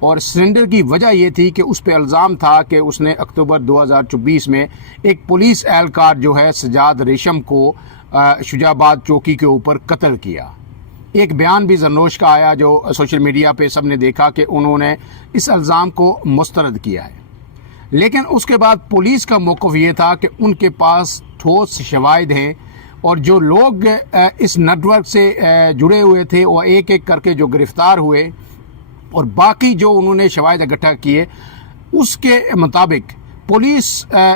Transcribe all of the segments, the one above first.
اور سرنڈر کی وجہ یہ تھی کہ اس پہ الزام تھا کہ اس نے اکتوبر 2024 میں کہ اس پہ الزام تھا کہ اس نے اکتوبر 2024 میں ایک پولیس اہلکار جو ہے سجاد ریشم کو شجاع آباد چوکی کے اوپر قتل کیا۔ ایک بیان بھی زرنوش کا آیا جو سوشل میڈیا پہ سب نے دیکھا کہ انہوں نے اس الزام کو مسترد کیا ہے، لیکن اس کے بعد پولیس کا موقف یہ تھا کہ ان کے پاس ٹھوس شواہد ہیں، اور جو لوگ اس نیٹ ورک سے جڑے ہوئے تھے وہ ایک ایک کر کے جو گرفتار ہوئے اور باقی جو انہوں نے شواہد اکٹھا کیے، اس کے مطابق پولیس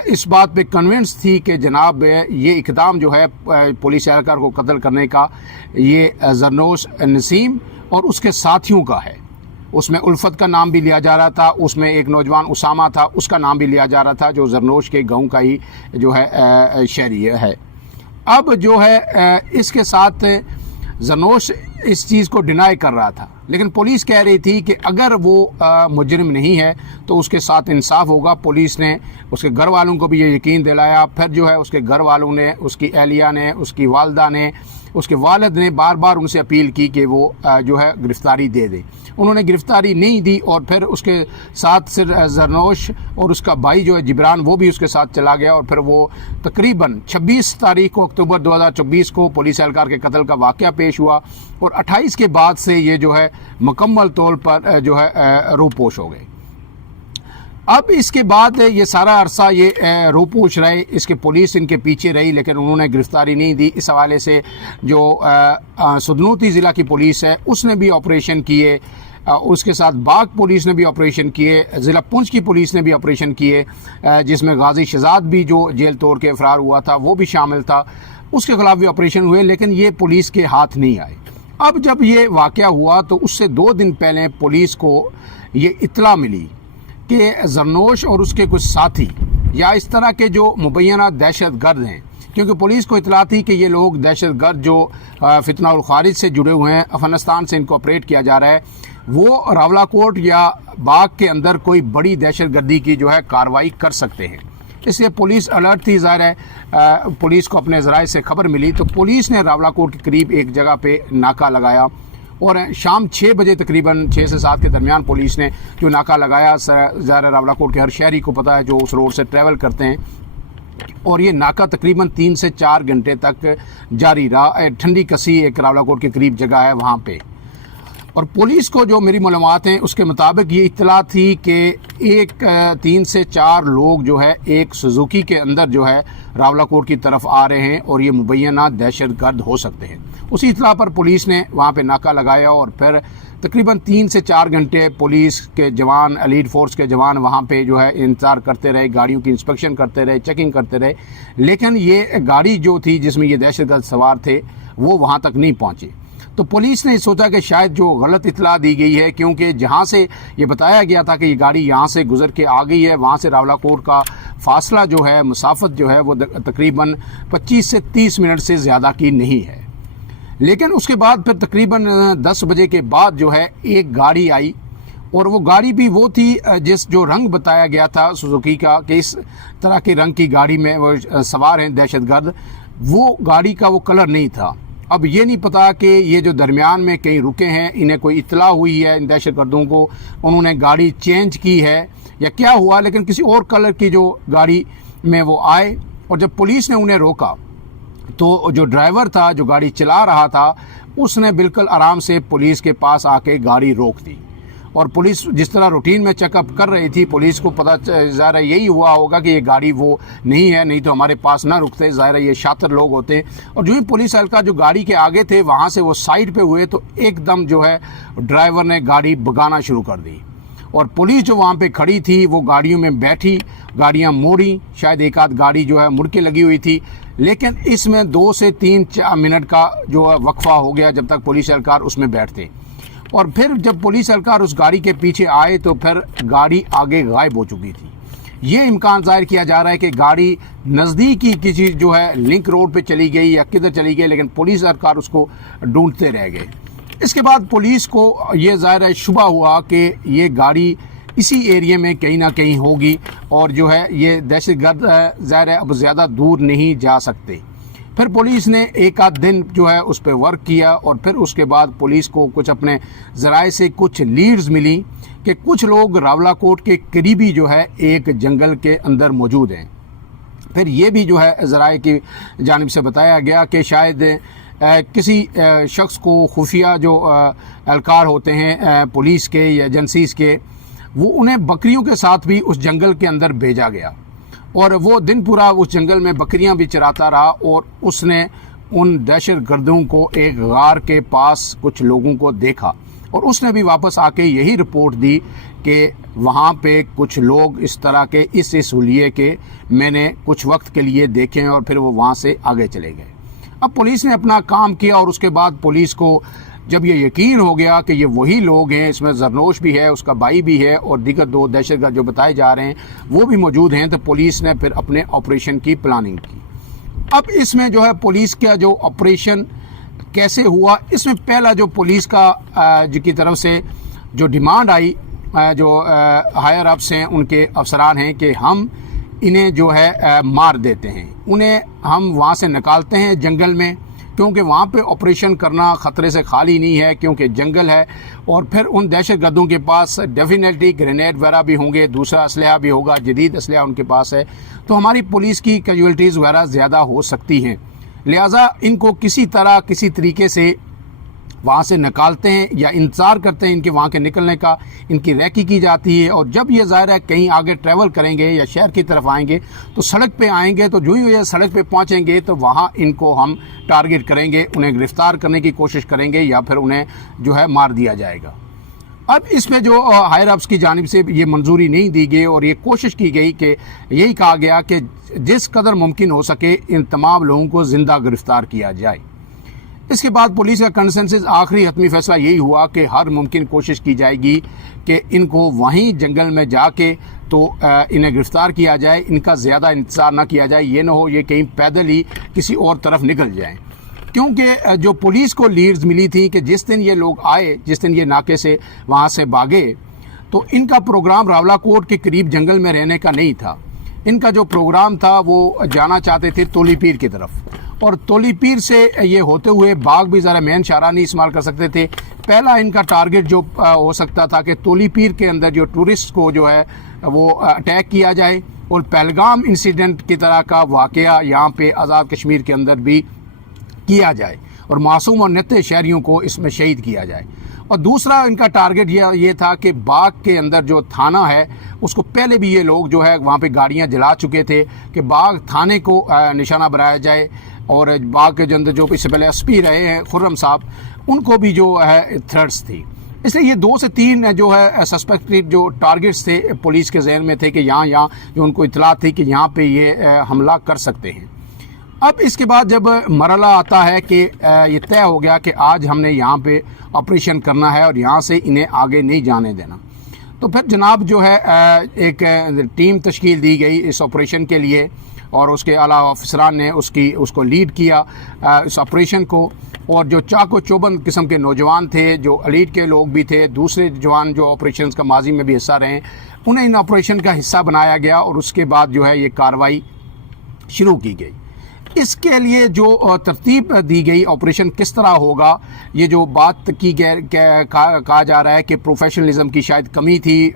اس بات پہ کنونس تھی کہ جناب یہ اقدام جو ہے پولیس اہلکار کو قتل کرنے کا یہ زرنوش نسیم اور اس کے ساتھیوں کا ہے۔ اس میں الفت کا نام بھی لیا جا رہا تھا، اس میں ایک نوجوان اسامہ تھا، اس کا نام بھی لیا جا رہا تھا جو زرنوش کے گاؤں کا ہی جو ہے شہری ہے۔ اب جو ہے اس کے ساتھ زرنوش اس چیز کو ڈینائی کر رہا تھا، لیکن پولیس کہہ رہی تھی کہ اگر وہ مجرم نہیں ہے تو اس کے ساتھ انصاف ہوگا۔ پولیس نے اس کے گھر والوں کو بھی یہ یقین دلایا، پھر جو ہے اس کے گھر والوں نے، اس کی اہلیہ نے، اس کی والدہ نے، اس کے والد نے بار بار ان سے اپیل کی کہ وہ جو ہے گرفتاری دے دیں۔ انہوں نے گرفتاری نہیں دی، اور پھر اس کے ساتھ زرنوش اور اس کا بھائی جو ہے جبران وہ بھی اس کے ساتھ چلا گیا، اور پھر وہ تقریباً 26 تاریخ کو اکتوبر 2024 کو پولیس اہلکار کے قتل کا واقعہ پیش ہوا، اور 28 کے بعد سے یہ جو ہے مکمل طور پر جو ہے روپوش ہو گئے۔ اب اس کے بعد یہ سارا عرصہ یہ روپوش رہے، اس کے پولیس ان کے پیچھے رہی، لیکن انہوں نے گرفتاری نہیں دی۔ اس حوالے سے جو سدنوتی ضلع کی پولیس ہے اس نے بھی آپریشن کیے، اس کے ساتھ باغ پولیس نے بھی آپریشن کیے، ضلع پونچھ کی پولیس نے بھی آپریشن کیے، جس میں غازی شہزاد بھی جو جیل توڑ کے فرار ہوا تھا وہ بھی شامل تھا، اس کے خلاف بھی آپریشن ہوئے، لیکن یہ پولیس کے ہاتھ نہیں آئے۔ اب جب یہ واقعہ ہوا تو اس سے 2 دن پہلے پولیس کو یہ اطلاع ملی کہ زرنوش اور اس کے کچھ ساتھی یا اس طرح کے جو مبینہ دہشت گرد ہیں، کیونکہ پولیس کو اطلاع تھی کہ یہ لوگ دہشت گرد جو فتنہ الخارج سے جڑے ہوئے ہیں، افغانستان سے ان کو آپریٹ کیا جا رہا ہے، وہ راولاکوٹ یا باغ کے اندر کوئی بڑی دہشت گردی کی جو ہے کارروائی کر سکتے ہیں۔ اس لیے پولیس الرٹ تھی، ظاہر ہے پولیس کو اپنے ذرائع سے خبر ملی، تو پولیس نے راولاکوٹ کے قریب ایک جگہ پہ ناکہ لگایا، اور شام 6 بجے تقریباً 6 سے 7 کے درمیان پولیس نے جو ناکہ لگایا، ظاہر ہے راولاکوٹ کے ہر شہری کو پتہ ہے جو اس روڈ سے ٹریول کرتے ہیں، اور یہ ناکہ تقریباً 3 سے 4 گھنٹے تک جاری رہا۔ ٹھنڈی کسی ایک راولاکوٹ کے قریب جگہ ہے وہاں پہ، اور پولیس کو جو میری معلومات ہیں اس کے مطابق یہ اطلاع تھی کہ 3 سے 4 لوگ جو ہے ایک سوزوکی کے اندر جو ہے راولاکوٹ کی طرف آ رہے ہیں، اور یہ مبینہ دہشت گرد ہو سکتے ہیں۔ اسی اطلاع پر پولیس نے وہاں پہ ناکہ لگایا، اور پھر تقریباً 3 سے 4 گھنٹے پولیس کے جوان، ایلیٹ فورس کے جوان وہاں پہ جو ہے انتظار کرتے رہے، گاڑیوں کی انسپیکشن کرتے رہے، چیکنگ کرتے رہے، لیکن یہ گاڑی جو تھی جس میں یہ دہشت گرد سوار تھے وہ وہاں تک نہیں پہنچے۔ تو پولیس نے سوچا کہ شاید جو غلط اطلاع دی گئی ہے، کیونکہ جہاں سے یہ بتایا گیا تھا کہ یہ گاڑی یہاں سے گزر کے آ گئی ہے، وہاں سے راولاکوٹ کا فاصلہ جو ہے، مسافت جو ہے وہ تقریباً 25 سے 30 منٹ سے زیادہ کی نہیں ہے۔ لیکن اس کے بعد پھر تقریباً 10 بجے کے بعد جو ہے ایک گاڑی آئی، اور وہ گاڑی بھی وہ تھی جو رنگ بتایا گیا تھا سوزوکی کا کہ اس طرح کے رنگ کی گاڑی میں وہ سوار ہیں دہشت گرد، وہ گاڑی کا وہ کلر نہیں تھا۔ اب یہ نہیں پتا کہ یہ جو درمیان میں کہیں رکے ہیں، انہیں کوئی اطلاع ہوئی ہے ان دہشت گردوں کو، انہوں نے گاڑی چینج کی ہے یا کیا ہوا، لیکن کسی اور کلر کی جو گاڑی میں وہ آئے، اور جب پولیس نے انہیں روکا تو جو ڈرائیور تھا جو گاڑی چلا رہا تھا اس نے بالکل آرام سے پولیس کے پاس آ کے گاڑی روک دی، اور پولیس جس طرح روٹین میں چیک اپ کر رہی تھی، پولیس کو پتہ ظاہر ہے یہی ہوا ہوگا کہ یہ گاڑی وہ نہیں ہے، نہیں تو ہمارے پاس نہ رکتے، ظاہر ہے یہ شاطر لوگ ہوتے ہیں۔ اور جو ہی پولیس اہلکار جو گاڑی کے آگے تھے وہاں سے وہ سائڈ پہ ہوئے تو ایک دم جو ہے ڈرائیور نے گاڑی بھگانا شروع کر دی، اور پولیس جو وہاں پہ کھڑی تھی وہ گاڑیوں میں بیٹھی، گاڑیاں موڑی، شاید ایک آدھ گاڑی جو ہے مڑ کے لگی ہوئی تھی، لیکن اس میں 2 سے 3 منٹ کا جو وقفہ ہو گیا جب تک پولیس اہلکار اس میں بیٹھتے، اور پھر جب پولیس اہلکار اس گاڑی کے پیچھے آئے تو پھر گاڑی آگے غائب ہو چکی تھی۔ یہ امکان ظاہر کیا جا رہا ہے کہ گاڑی نزدیکی کسی جو ہے لنک روڈ پہ چلی گئی یا کدھر چلی گئی، لیکن پولیس اہلکار اس کو ڈھونڈتے رہ گئے۔ اس کے بعد پولیس کو یہ ظاہر ہے شبہ ہوا کہ یہ گاڑی اسی ایریے میں کہیں نہ کہیں ہوگی، اور جو ہے یہ دہشت گرد ظاہر ہے اب زیادہ دور نہیں جا سکتے، پھر پولیس نے ایک آدھ دن جو ہے اس پہ ورک کیا اور پھر اس کے بعد پولیس کو کچھ اپنے ذرائع سے کچھ لیڈز ملی کہ کچھ لوگ راولا کوٹ کے قریبی جو ہے ایک جنگل کے اندر موجود ہیں۔ پھر یہ بھی جو ہے ذرائع کی جانب سے بتایا گیا کہ شاید کسی شخص کو خفیہ جو اہلکار ہوتے ہیں پولیس کے یا ایجنسیز کے، وہ انہیں بکریوں کے ساتھ بھی اس جنگل کے اندر بھیجا گیا اور وہ دن پورا اس جنگل میں بکریاں بھی چراتا رہا اور اس نے ان دہشت گردوں کو ایک غار کے پاس کچھ لوگوں کو دیکھا اور اس نے بھی واپس آ کے یہی رپورٹ دی کہ وہاں پہ کچھ لوگ اس طرح کے اس حلیے کے میں نے کچھ وقت کے لیے دیکھے اور پھر وہ وہاں سے آگے چلے گئے۔ اب پولیس نے اپنا کام کیا اور اس کے بعد پولیس کو جب یہ یقین ہو گیا کہ یہ وہی لوگ ہیں، اس میں زرنوش بھی ہے، اس کا بھائی بھی ہے اور دیگر 2 دہشت گرد جو بتائے جا رہے ہیں وہ بھی موجود ہیں، تو پولیس نے پھر اپنے آپریشن کی پلاننگ کی۔ اب اس میں جو ہے پولیس کا جو آپریشن کیسے ہوا، اس میں پہلا جو پولیس کا کی طرف سے جو ڈیمانڈ آئی، جو ہائر اپس ہیں ان کے افسران ہیں کہ ہم انہیں جو ہے مار دیتے ہیں، انہیں ہم وہاں سے نکالتے ہیں جنگل میں، کیونکہ وہاں پہ آپریشن کرنا خطرے سے خالی نہیں ہے، کیونکہ جنگل ہے اور پھر ان دہشت گردوں کے پاس ڈیفینیٹلی گرینیڈ وغیرہ بھی ہوں گے، دوسرا اسلحہ بھی ہوگا، جدید اسلحہ ان کے پاس ہے، تو ہماری پولیس کی کیجولٹیز وغیرہ زیادہ ہو سکتی ہیں، لہٰذا ان کو کسی طرح کسی طریقے سے وہاں سے نکالتے ہیں یا انتظار کرتے ہیں ان کے وہاں کے نکلنے کا، ان کی ریکی کی جاتی ہے اور جب یہ ظاہر ہے کہیں آگے ٹریول کریں گے یا شہر کی طرف آئیں گے تو سڑک پہ آئیں گے، تو جو ہی یہ سڑک پہ پہنچیں گے تو وہاں ان کو ہم ٹارگٹ کریں گے، انہیں گرفتار کرنے کی کوشش کریں گے یا پھر انہیں جو ہے مار دیا جائے گا۔ اب اس میں جو ہائر اپس کی جانب سے یہ منظوری نہیں دی گئی اور یہ کوشش کی گئی کہ یہی کہا گیا کہ جس قدر ممکن ہو سکے ان تمام لوگوں کو زندہ گرفتار کیا جائے۔ اس کے بعد پولیس کا کنسنسس آخری حتمی فیصلہ یہی ہوا کہ ہر ممکن کوشش کی جائے گی کہ ان کو وہیں جنگل میں جا کے تو انہیں گرفتار کیا جائے، ان کا زیادہ انتظار نہ کیا جائے، یہ نہ ہو یہ کہیں پیدل ہی کسی اور طرف نکل جائیں، کیونکہ جو پولیس کو لیڈز ملی تھی کہ جس دن یہ لوگ آئے، جس دن یہ ناکے سے وہاں سے بھاگے، تو ان کا پروگرام راولا کوٹ کے قریب جنگل میں رہنے کا نہیں تھا، ان کا جو پروگرام تھا وہ جانا چاہتے تھے تولی پیر کی طرف، اور تولی پیر سے یہ ہوتے ہوئے باغ بھی ذرا مین شاہراہ نہیں استعمال کر سکتے تھے۔ پہلا ان کا ٹارگٹ جو ہو سکتا تھا کہ تولی پیر کے اندر جو ٹورسٹ کو جو ہے وہ اٹیک کیا جائے اور پہلگام انسیڈنٹ کی طرح کا واقعہ یہاں پہ آزاد کشمیر کے اندر بھی کیا جائے اور معصوم اور نتے شہریوں کو اس میں شہید کیا جائے۔ اور دوسرا ان کا ٹارگٹ یہ تھا کہ باغ کے اندر جو تھانہ ہے اس کو پہلے بھی یہ لوگ جو ہے وہاں پہ گاڑیاں جلا چکے تھے کہ باغ تھانے کو نشانہ بنایا جائے، اور باغ کے اندر جو اس سے پہلے ایس پی رہے ہیں خرم صاحب، ان کو بھی جو ہے تھریٹس تھی، اس لیے یہ 2 سے 3 جو ہے سسپیکٹڈ جو ٹارگٹس تھے پولیس کے ذہن میں تھے کہ یہاں جو ان کو اطلاع تھی کہ یہاں پہ یہ حملہ کر سکتے ہیں۔ اب اس کے بعد جب مرحلہ آتا ہے کہ یہ طے ہو گیا کہ آج ہم نے یہاں پہ آپریشن کرنا ہے اور یہاں سے انہیں آگے نہیں جانے دینا، تو پھر جناب جو ہے ایک ٹیم تشکیل دی گئی اس آپریشن کے لیے اور اس کے اعلیٰ افسران نے اس کو لیڈ کیا اس آپریشن کو، اور جو چاق و چوبند قسم کے نوجوان تھے، جو ایلیٹ کے لوگ بھی تھے، دوسرے جوان جو آپریشنز کا ماضی میں بھی حصہ رہے، انہیں ان آپریشن کا حصہ بنایا گیا اور اس کے بعد جو ہے یہ کارروائی شروع کی گئی۔ اس کے لیے جو ترتیب دی گئی آپریشن کس طرح ہوگا، یہ جو بات کی کہا جا رہا ہے کہ پروفیشنلزم کی شاید کمی تھی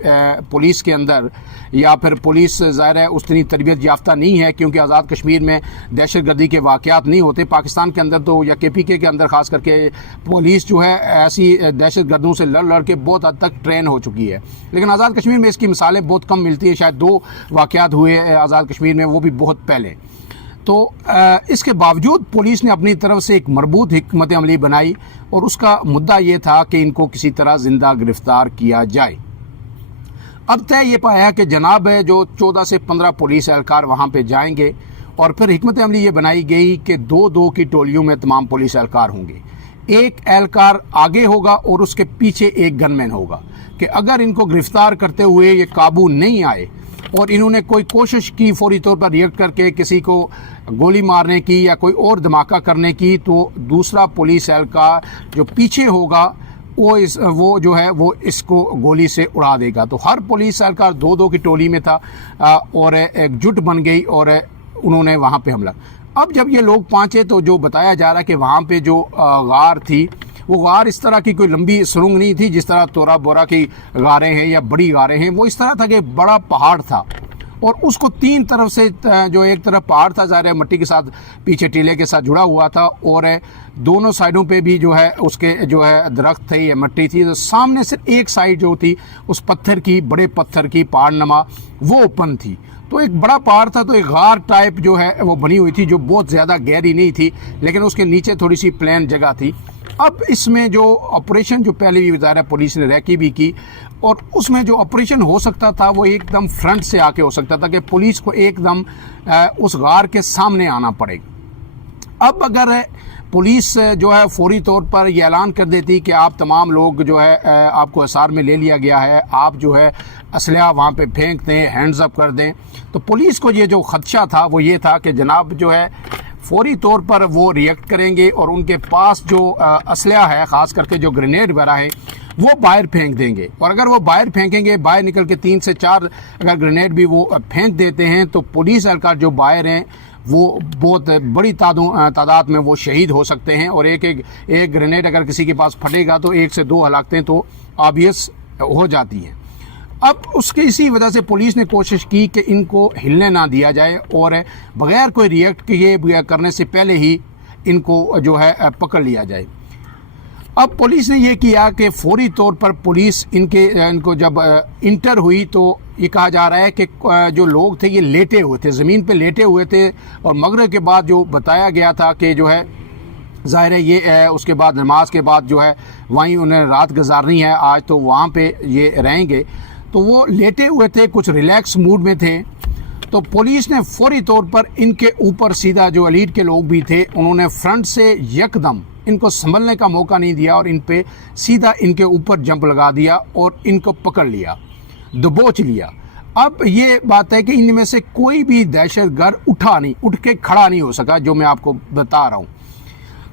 پولیس کے اندر، یا پھر پولیس ظاہر ہے اتنی تربیت یافتہ نہیں ہے، کیونکہ آزاد کشمیر میں دہشت گردی کے واقعات نہیں ہوتے، پاکستان کے اندر تو یا KPK کے اندر خاص کر کے پولیس جو ہے ایسی دہشت گردوں سے لڑ کے بہت حد تک ٹرین ہو چکی ہے، لیکن آزاد کشمیر میں اس کی مثالیں بہت کم ملتی ہیں، شاید 2 واقعات ہوئے آزاد کشمیر میں، وہ بھی بہت پہلے۔ تو اس کے باوجود پولیس نے اپنی طرف سے ایک مربوط حکمت عملی بنائی اور اس کا مدعا یہ تھا کہ ان کو کسی طرح زندہ گرفتار کیا جائے۔ اب طے یہ پایا کہ جناب جو 14 سے 15 پولیس اہلکار وہاں پہ جائیں گے، اور پھر حکمت عملی یہ بنائی گئی کہ 2-2 کی ٹولیوں میں تمام پولیس اہلکار ہوں گے، ایک اہلکار آگے ہوگا اور اس کے پیچھے ایک گن مین ہوگا، کہ اگر ان کو گرفتار کرتے ہوئے یہ قابو نہیں آئے اور انہوں نے کوئی کوشش کی فوری طور پر ریئیکٹ کر کے کسی کو گولی مارنے کی یا کوئی اور دھماکہ کرنے کی، تو دوسرا پولیس اہلکار جو پیچھے ہوگا وہ جو ہے وہ اس کو گولی سے اڑا دے گا۔ تو ہر پولیس اہلکار 2-2 کی ٹولی میں تھا اور ایک جٹ بن گئی اور انہوں نے وہاں پہ حملہ۔ اب جب یہ لوگ پہنچے تو جو بتایا جا رہا ہے کہ وہاں پہ جو غار تھی وہ غار اس طرح کی کوئی لمبی سرنگ نہیں تھی جس طرح تورا بورا کی غاریں ہیں یا بڑی غاریں ہیں، وہ اس طرح تھا کہ بڑا پہاڑ تھا اور اس کو تین طرف سے جو ایک طرف پہاڑ تھا ظاہر ہے مٹی کے ساتھ پیچھے ٹیلے کے ساتھ جڑا ہوا تھا، اور دونوں سائڈوں پہ بھی جو ہے اس کے جو ہے درخت تھے یا مٹی تھی، تو سامنے سے ایک سائڈ جو تھی اس پتھر کی، بڑے پتھر کی پہاڑ نما وہ اوپن تھی، تو ایک بڑا پہاڑ تھا، تو ایک غار ٹائپ جو ہے وہ بنی ہوئی تھی جو بہت زیادہ گہری نہیں تھی لیکن اس کے نیچے تھوڑی سی پلین جگہ تھی۔ اب اس میں جو آپریشن جو پہلے بھی وزارت پولیس نے ریکی بھی کی، اور اس میں جو آپریشن ہو سکتا تھا وہ ایک دم فرنٹ سے آ کے ہو سکتا تھا کہ پولیس کو ایک دم اس غار کے سامنے آنا پڑے۔ اب اگر پولیس جو ہے فوری طور پر یہ اعلان کر دیتی کہ آپ تمام لوگ جو ہے آپ کو حصار میں لے لیا گیا ہے، آپ جو ہے اسلحہ وہاں پہ پھینک دیں، ہینڈز اپ کر دیں، تو پولیس کو یہ جو خدشہ تھا وہ یہ تھا کہ جناب جو ہے فوری طور پر وہ ریئیکٹ کریں گے اور ان کے پاس جو اسلحہ ہے، خاص کر کے جو گرینیڈ وغیرہ ہے، وہ باہر پھینک دیں گے، اور اگر وہ باہر پھینکیں گے، باہر نکل کے 3 سے 4 اگر گرینیڈ بھی وہ پھینک دیتے ہیں تو پولیس اہلکار جو باہر ہیں وہ بہت بڑی تعداد میں وہ شہید ہو سکتے ہیں، اور ایک گرینیڈ اگر کسی کے پاس پھٹے گا تو 1 سے 2 ہلاکتیں تو آبویس ہو جاتی ہیں۔ اب اس کے اسی وجہ سے پولیس نے کوشش کی کہ ان کو ہلنے نہ دیا جائے اور بغیر کوئی ریئیکٹ کیے کرنے سے پہلے ہی ان کو جو ہے پکڑ لیا جائے۔ اب پولیس نے یہ کیا کہ فوری طور پر پولیس ان کو جب انٹر ہوئی تو یہ کہا جا رہا ہے کہ جو لوگ تھے یہ لیٹے ہوئے تھے، زمین پہ لیٹے ہوئے تھے، اور مغرب کے بعد جو بتایا گیا تھا کہ جو ہے ظاہر ہے یہ اس کے بعد نماز کے بعد جو ہے وہیں انہیں رات گزارنی ہے، آج تو وہاں پہ یہ رہیں گے، تو وہ لیٹے ہوئے تھے، کچھ ریلیکس موڈ میں تھے، تو پولیس نے فوری طور پر ان کے اوپر سیدھا جو ایلیٹ کے لوگ بھی تھے انہوں نے فرنٹ سے یکدم ان کو سنبھلنے کا موقع نہیں دیا اور ان پہ سیدھا ان کے اوپر جمپ لگا دیا اور ان کو پکڑ لیا، دبوچ لیا۔ اب یہ بات ہے کہ ان میں سے کوئی بھی دہشت گرد اٹھ کے کھڑا نہیں ہو سکا، جو میں آپ کو بتا رہا ہوں۔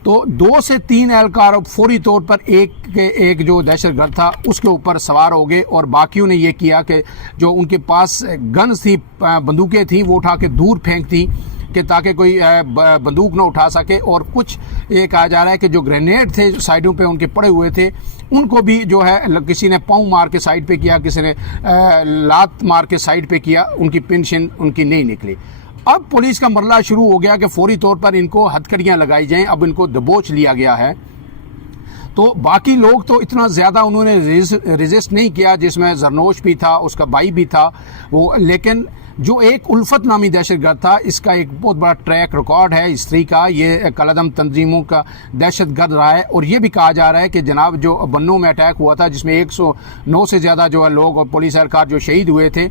تو 2 سے 3 اہلکار فوری طور پر ایک جو دہشت گرد تھا اس کے اوپر سوار ہو گئے، اور باقیوں نے یہ کیا کہ جو ان کے پاس گنز تھی، بندوقیں تھیں، وہ اٹھا کے دور پھینک تھی کہ تاکہ کوئی بندوق نہ اٹھا سکے، اور کچھ یہ کہا جا رہا ہے کہ جو گرینیڈ تھے جو سائڈوں پہ ان کے پڑے ہوئے تھے ان کو بھی جو ہے کسی نے پاؤں مار کے سائڈ پہ کیا، کسی نے لات مار کے سائڈ پہ کیا، ان کی پنشن ان کی نہیں نکلی۔ اب پولیس کا مرحلہ شروع ہو گیا کہ فوری طور پر ان کو ہتھکڑیاں لگائی جائیں، اب ان کو دبوچ لیا گیا ہے۔ تو باقی لوگ تو اتنا زیادہ انہوں نے ریزسٹ نہیں کیا، جس میں زرنوش بھی تھا، اس کا بھائی بھی تھا وہ، لیکن جو ایک الفت نامی دہشت گرد تھا، اس کا ایک بہت بڑا ٹریک ریکارڈ ہے ہسٹری کا، یہ کالعدم تنظیموں کا دہشت گرد رہا ہے، اور یہ بھی کہا جا رہا ہے کہ جناب جو بنوں میں اٹیک ہوا تھا جس میں 109 سے زیادہ جو ہے لوگ اور پولیس اہلکار جو شہید ہوئے تھے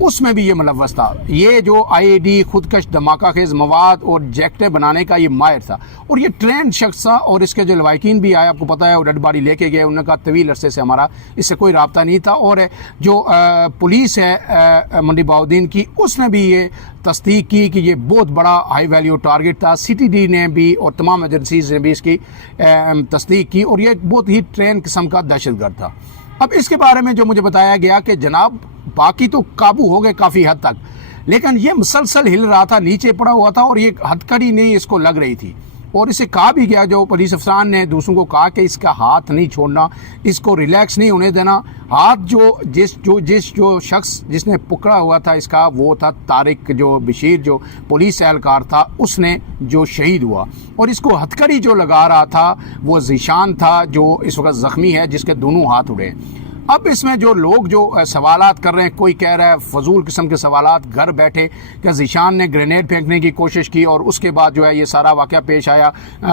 اس میں بھی یہ ملوث تھا۔ یہ جو IED خودکش دھماکہ خیز مواد اور جیکٹیں بنانے کا یہ ماہر تھا، اور یہ ٹرینڈ شخص تھا، اور اس کے جو لواحقین بھی آئے آپ کو پتہ ہے وہ ڈیڈ باڈی لے کے گئے، انہوں نے کہا طویل عرصے سے ہمارا اس سے کوئی رابطہ نہیں تھا، اور جو پولیس ہے منڈی بہاؤالدین کی اس نے بھی یہ تصدیق کی کہ یہ بہت بڑا ہائی ویلیو ٹارگٹ تھا، CTD نے بھی اور تمام ایجنسیز نے بھی اس کی تصدیق کی، اور یہ بہت ہی ٹرین قسم کا دہشت گرد تھا۔ اب اس کے بارے میں جو مجھے بتایا گیا کہ جناب باقی تو قابو ہو گئے کافی حد تک، لیکن یہ مسلسل ہل رہا تھا، نیچے پڑا ہوا تھا، اور یہ ہتھکڑی نہیں اس کو لگ رہی تھی، اور اسے کہا بھی گیا، جو پولیس افسران نے دوسروں کو کہا کہ اس کا ہاتھ نہیں چھوڑنا، اس کو ریلیکس نہیں ہونے دینا۔ ہاتھ جو شخص جس نے پکڑا ہوا تھا اس کا وہ تھا طارق جو بشیر، جو پولیس اہلکار تھا، اس نے جو شہید ہوا، اور اس کو ہتھکڑی جو لگا رہا تھا وہ ذیشان تھا جو اس وقت زخمی ہے، جس کے دونوں ہاتھ اڑے۔ اب اس میں جو لوگ جو سوالات کر رہے ہیں، کوئی کہہ رہا ہے فضول قسم کے سوالات گھر بیٹھے کہ ذیشان نے گرینیڈ پھینکنے کی کوشش کی اور اس کے بعد جو ہے یہ سارا واقعہ پیش آیا،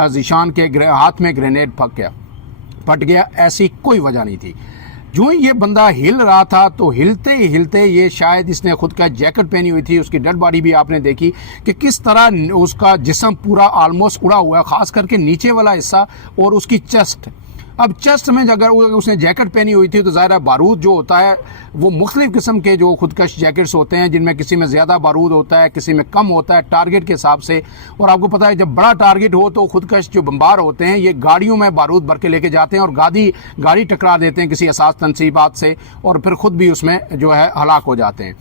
ذیشان کے ہاتھ میں گرینیڈ پھٹ گیا، ایسی کوئی وجہ نہیں تھی۔ جو ہی یہ بندہ ہل رہا تھا تو ہلتے ہلتے یہ شاید اس نے خود کا جیکٹ پہنی ہوئی تھی، اس کی ڈیڈ باڈی بھی آپ نے دیکھی کہ کس طرح اس کا جسم پورا آلموسٹ اڑا ہوا ہے، خاص کر کے نیچے والا حصہ اور اس کی چیسٹ۔ اب چیسٹ میں اگر اس نے جیکٹ پہنی ہوئی تھی تو ظاہر بارود جو ہوتا ہے وہ مختلف قسم کے جو خودکش جیکٹس ہوتے ہیں، جن میں کسی میں زیادہ بارود ہوتا ہے، کسی میں کم ہوتا ہے ٹارگٹ کے حساب سے، اور آپ کو پتہ ہے جب بڑا ٹارگٹ ہو تو خودکش جو بمبار ہوتے ہیں یہ گاڑیوں میں بارود بھر کے لے کے جاتے ہیں اور گاڑی ٹکرا دیتے ہیں کسی حساس تنصیبات سے، اور پھر خود بھی اس میں جو ہے ہلاک ہو جاتے ہیں۔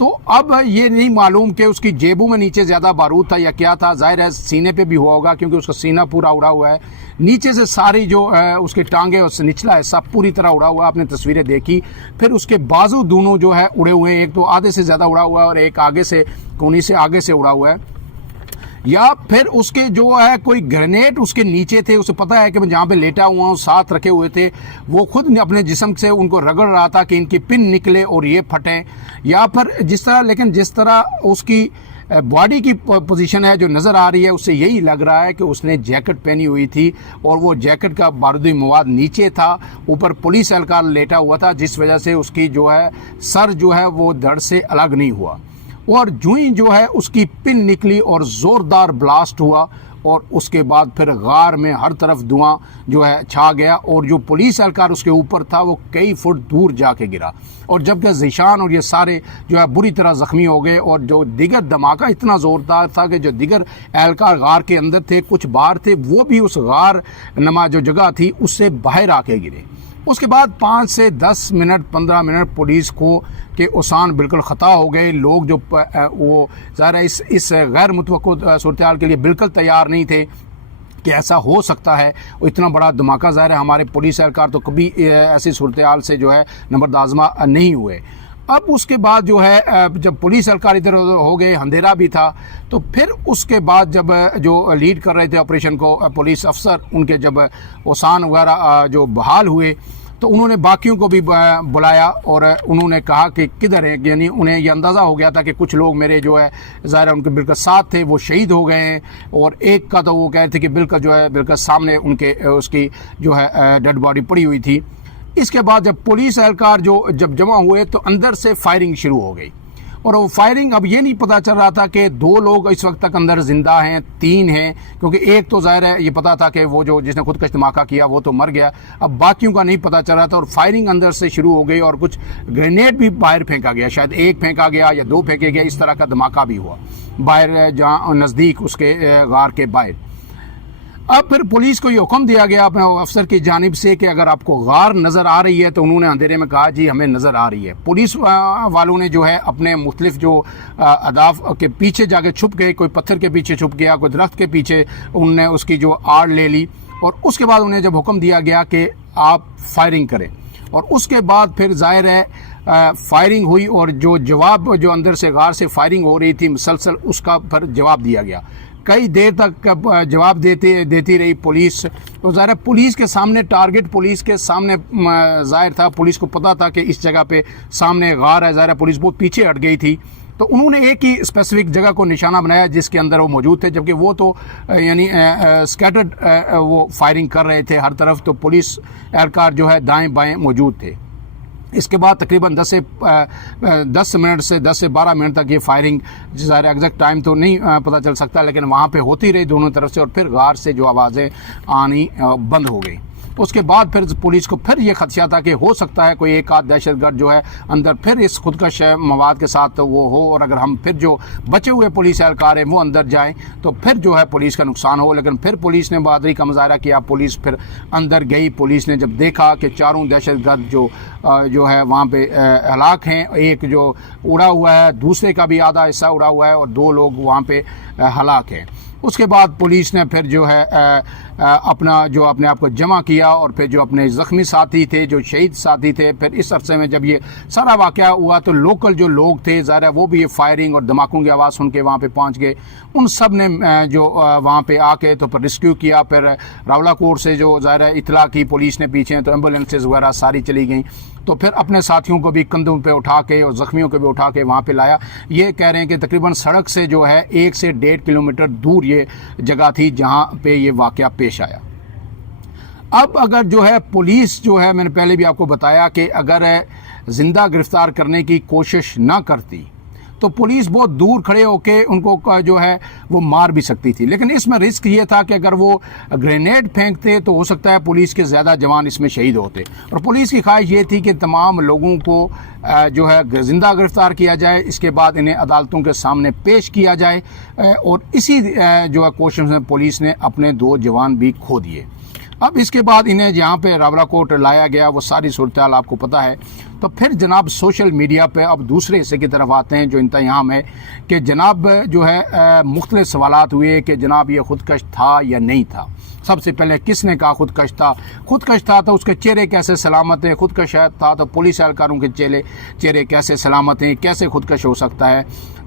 تو اب یہ نہیں معلوم کہ اس کی جیبوں میں نیچے زیادہ بارود تھا یا کیا تھا. ظاہر ہے سینے پہ بھی ہوا ہوگا کیونکہ اس کا سینہ پورا اڑا ہوا ہے. نیچے سے ساری جو اس کی ٹانگیں اس سے نچلا حصہ پوری طرح اڑا ہوا. آپ نے تصویریں دیکھی. پھر اس کے بازو دونوں جو ہے اڑے ہوئے ہیں. ایک تو آدھے سے زیادہ اڑا ہوا ہے اور ایک آگے سے کونی سے آگے سے اڑا ہوا ہے. یا پھر اس کے جو ہے کوئی گرینیڈ اس کے نیچے تھے. اسے پتہ ہے کہ میں جہاں پہ لیٹا ہوا ہوں ساتھ رکھے ہوئے تھے. وہ خود اپنے جسم سے ان کو رگڑ رہا تھا کہ ان کی پن نکلے اور یہ پھٹیں. یا پھر جس طرح اس کی باڈی کی پوزیشن ہے جو نظر آ رہی ہے اس سے یہی لگ رہا ہے کہ اس نے جیکٹ پہنی ہوئی تھی اور وہ جیکٹ کا بارودی مواد نیچے تھا. اوپر پولیس اہلکار لیٹا ہوا تھا جس وجہ سے اس کی جو ہے سر جو ہے وہ دھڑ سے الگ نہیں ہوا. اور جو ہی جو ہے اس کی پن نکلی اور زوردار بلاسٹ ہوا اور اس کے بعد پھر غار میں ہر طرف دھواں جو ہے چھا گیا. اور جو پولیس اہلکار اس کے اوپر تھا وہ کئی فٹ دور جا کے گرا. اور جبکہ ذیشان اور یہ سارے جو ہے بری طرح زخمی ہو گئے. اور جو دیگر دھماکہ اتنا زوردار تھا کہ جو دیگر اہلکار غار کے اندر تھے کچھ باہر تھے وہ بھی اس غار نما جو جگہ تھی اس سے باہر آ کے گرے. اس کے بعد 5 سے 10 منٹ 15 منٹ پولیس کو کہ اوسان بالکل خطا ہو گئے. لوگ جو وہ ظاہر ہے اس غیر متوقع صورتحال کے لیے بالکل تیار نہیں تھے کہ ایسا ہو سکتا ہے. اتنا بڑا دھماکہ ظاہر ہے ہمارے پولیس اہلکار تو کبھی ایسی صورتحال سے جو ہے نبرد آزما نہیں ہوئے. اب اس کے بعد جو ہے جب پولیس اہلکار ادھر ہو گئے اندھیرا بھی تھا تو پھر اس کے بعد جب جو لیڈ کر رہے تھے آپریشن کو پولیس افسر ان کے جب اوسان وغیرہ جو بحال ہوئے تو انہوں نے باقیوں کو بھی بلایا اور انہوں نے کہا کہ کدھر ہیں. یعنی انہیں یہ اندازہ ہو گیا تھا کہ کچھ لوگ میرے جو ہے ظاہر ہے ان کے بالکل ساتھ تھے وہ شہید ہو گئے ہیں. اور ایک کا تو وہ کہہ رہے تھے کہ بالکل سامنے ان کے اس کی جو ہے ڈیڈ باڈی پڑی ہوئی تھی. اس کے بعد جب پولیس اہلکار جب جمع ہوئے تو اندر سے فائرنگ شروع ہو گئی. اور وہ فائرنگ اب یہ نہیں پتہ چل رہا تھا کہ 2 لوگ اس وقت تک اندر زندہ ہیں 3 ہیں کیونکہ ایک تو ظاہر ہے یہ پتہ تھا کہ وہ جو جس نے خودکش دھماکہ کیا وہ تو مر گیا. اب باقیوں کا نہیں پتہ چل رہا تھا اور فائرنگ اندر سے شروع ہو گئی اور کچھ گرینیڈ بھی باہر پھینکا گیا. شاید 1 پھینکا گیا یا 2 پھینکے گیا. اس طرح کا دھماکہ بھی ہوا باہر جہاں نزدیک اس کے غار کے باہر. اب پھر پولیس کو یہ حکم دیا گیا اپنے افسر کی جانب سے کہ اگر آپ کو غار نظر آ رہی ہے تو انہوں نے اندھیرے میں کہا جی ہمیں نظر آ رہی ہے. پولیس والوں نے جو ہے اپنے مختلف جو اہداف کے پیچھے جا کے چھپ گئے. کوئی پتھر کے پیچھے چھپ گیا, کوئی درخت کے پیچھے انہوں نے اس کی جو آڑ لے لی. اور اس کے بعد انہیں جب حکم دیا گیا کہ آپ فائرنگ کریں اور اس کے بعد پھر ظاہر ہے فائرنگ ہوئی اور جو جواب جو اندر سے غار سے فائرنگ ہو رہی تھی مسلسل اس کا پھر جواب دیا گیا. کئی دیر تک جواب دیتی رہی پولیس. تو ظاہر ہے پولیس کے سامنے ٹارگٹ پولیس کے سامنے ظاہر تھا. پولیس کو پتہ تھا کہ اس جگہ پہ سامنے غار ہے. ظاہر ہے پولیس بہت پیچھے ہٹ گئی تھی تو انہوں نے ایک ہی اسپیسیفک جگہ کو نشانہ بنایا جس کے اندر وہ موجود تھے جبکہ وہ تو یعنی اسکیٹرڈ وہ فائرنگ کر رہے تھے ہر طرف. تو پولیس اہلکار جو ہے دائیں بائیں موجود تھے. اس کے بعد تقریباً 10 منٹ سے 10 سے 12 منٹ تک یہ فائرنگ ظاہر ایگزیکٹ ٹائم تو نہیں پتہ چل سکتا لیکن وہاں پہ ہوتی رہی دونوں طرف سے. اور پھر غار سے جو آوازیں آنی بند ہو گئی. اس کے بعد پھر پولیس کو پھر یہ خدشہ تھا کہ ہو سکتا ہے کوئی ایک آدھ دہشت گرد جو ہے اندر پھر اس خودکش مواد کے ساتھ وہ ہو اور اگر ہم پھر جو بچے ہوئے پولیس اہلکار ہیں وہ اندر جائیں تو پھر جو ہے پولیس کا نقصان ہو. لیکن پھر پولیس نے بہادری کا مظاہرہ کیا. پولیس پھر اندر گئی. پولیس نے جب دیکھا کہ چاروں دہشت گرد جو ہے وہاں پہ ہلاک ہیں, ایک جو اڑا ہوا ہے دوسرے کا بھی آدھا حصہ اڑا ہوا ہے اور 2 لوگ وہاں پہ ہلاک ہیں. اس کے بعد پولیس نے پھر جو ہے اپنے آپ کو جمع کیا اور پھر جو اپنے زخمی ساتھی تھے جو شہید ساتھی تھے پھر اس عرصے میں جب یہ سارا واقعہ ہوا تو لوکل جو لوگ تھے ظاہر ہے وہ بھی یہ فائرنگ اور دھماکوں کی آواز سن کے وہاں پہ پہنچ گئے. ان سب نے جو وہاں پہ آ کے تو پھر ریسکیو کیا. پھر راولا کوٹ سے جو ظاہر ہے اطلاع کی پولیس نے پیچھے تو ایمبولینسز وغیرہ ساری چلی گئیں. تو پھر اپنے ساتھیوں کو بھی کندھوں پہ اٹھا کے اور زخمیوں کو بھی اٹھا کے وہاں پہ لایا. یہ کہہ رہے ہیں کہ تقریباً سڑک سے جو ہے 1 سے 1.5 کلومیٹر دور یہ جگہ تھی جہاں پہ یہ واقعہ پیش آیا. اب اگر جو ہے پولیس جو ہے میں نے پہلے بھی آپ کو بتایا کہ اگر زندہ گرفتار کرنے کی کوشش نہ کرتی تو پولیس بہت دور کھڑے ہو کے ان کو جو ہے وہ مار بھی سکتی تھی. لیکن اس میں رسک یہ تھا کہ اگر وہ گرینیڈ پھینکتے تو ہو سکتا ہے پولیس کے زیادہ جوان اس میں شہید ہوتے. اور پولیس کی خواہش یہ تھی کہ تمام لوگوں کو جو ہے زندہ گرفتار کیا جائے, اس کے بعد انہیں عدالتوں کے سامنے پیش کیا جائے. اور اسی جو ہے کوشش میں پولیس نے اپنے 2 جوان بھی کھو دیے. اب اس کے بعد انہیں جہاں پہ راولا کوٹ لایا گیا وہ ساری صورتحال آپ کو پتہ ہے. تو پھر جناب سوشل میڈیا پہ اب دوسرے حصے کی طرف آتے ہیں جو انتہا ہے کہ جناب جو ہے مختلف سوالات ہوئے کہ جناب یہ خودکش تھا یا نہیں تھا. سب سے پہلے کس نے کہا خودکش تھا؟ خودکش تھا تو اس کے چہرے کیسے سلامت ہیں؟ خودکش تھا تو پولیس اہلکاروں کے چہرے کیسے سلامت ہیں؟ کیسے خودکش ہو سکتا ہے؟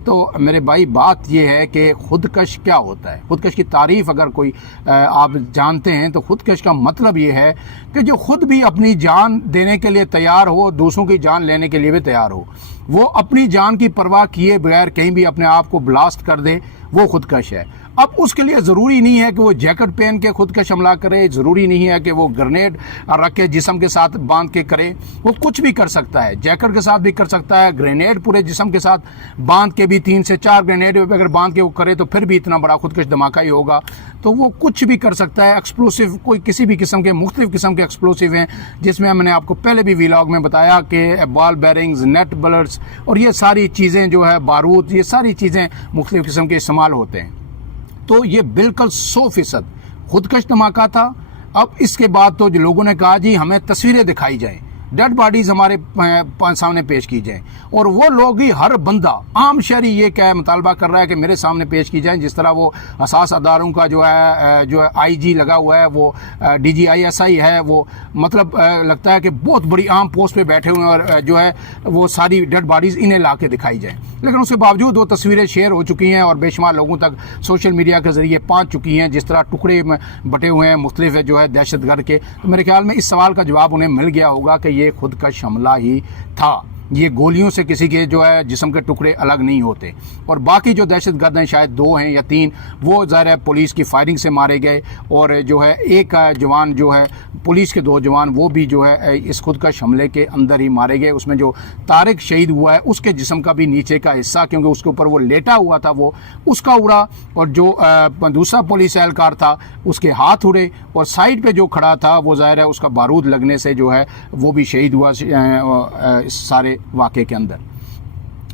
تو میرے بھائی بات یہ ہے کہ خودکش کیا ہوتا ہے. خودکش کی تعریف اگر کوئی آپ جانتے ہیں تو خودکش کا مطلب یہ ہے کہ جو خود بھی اپنی جان دینے کے لیے تیار ہو، دوسروں کی جان لینے کے لیے بھی تیار ہو، وہ اپنی جان کی پرواہ کیے بغیر کہیں بھی اپنے آپ کو بلاسٹ کر دے، وہ خودکش ہے. اب اس کے لیے ضروری نہیں ہے کہ وہ جیکٹ پہن کے خودکش حملہ کرے، ضروری نہیں ہے کہ وہ گرنیڈ رکھ کے جسم کے ساتھ باندھ کے کرے. وہ کچھ بھی کر سکتا ہے، جیکٹ کے ساتھ بھی کر سکتا ہے، گرینیڈ پورے جسم کے ساتھ باندھ کے بھی 3 سے 4 گرینیڈ اگر باندھ کے وہ کرے تو پھر بھی اتنا بڑا خودکش دھماکہ ہی ہوگا. تو وہ کچھ بھی کر سکتا ہے. ایکسپلوسیو کوئی کسی بھی قسم کے مختلف قسم کے ایکسپلوسیو ہیں جس میں میں نے آپ کو پہلے بھی ویلاگ میں بتایا کہ بال بیرنگز، نیٹ بلٹس اور یہ ساری چیزیں جو ہے بارود، یہ ساری چیزیں مختلف قسم کے استعمال ہوتے ہیں. تو یہ بالکل 100% خودکش دھماکہ تھا. اب اس کے بعد تو جو لوگوں نے کہا جی ہمیں تصویریں دکھائی جائیں، ڈیڈ باڈیز ہمارے سامنے پیش کی جائیں، اور وہ لوگ ہی ہر بندہ عام شہری یہ کیا مطالبہ کر رہا ہے کہ میرے سامنے پیش کی جائیں. جس طرح وہ حساس اداروں کا جو ہے آئی جی لگا ہوا ہے، وہ D G I S I ہے، وہ مطلب لگتا ہے کہ بہت بڑی عام پوسٹ پہ بیٹھے ہوئے ہیں اور جو ہے وہ ساری ڈیڈ باڈیز انہیں لا کے دکھائی جائیں. لیکن اس کے باوجود وہ تصویریں شیئر ہو چکی ہیں اور بے شمار لوگوں تک سوشل میڈیا کے ذریعے پہنچ چکی ہیں، جس طرح ٹکڑے بٹے ہوئے ہیں مختلف جو ہے دہشت گرد کے. تو میرے خیال میں اس سوال کا جواب انہیں مل گیا ہوگا کہ یہ خودکش حملہ ہی تھا. یہ گولیوں سے کسی کے جو ہے جسم کے ٹکڑے الگ نہیں ہوتے. اور باقی جو دہشت گرد ہیں شاید 2 ہیں یا 3، وہ ظاہر ہے پولیس کی فائرنگ سے مارے گئے، اور جو ہے ایک جوان جو ہے پولیس کے 2 جوان وہ بھی جو ہے اس خودکش حملے کے اندر ہی مارے گئے. اس میں جو طارق شہید ہوا ہے اس کے جسم کا بھی نیچے کا حصہ، کیونکہ اس کے اوپر وہ لیٹا ہوا تھا، وہ اس کا اڑا، اور جو دوسرا پولیس اہلکار تھا اس کے ہاتھ اڑے، اور سائڈ پہ جو کھڑا تھا وہ ظاہر ہے اس کا بارود لگنے سے جو ہے وہ بھی شہید ہوا اس سارے واقعے کے اندر.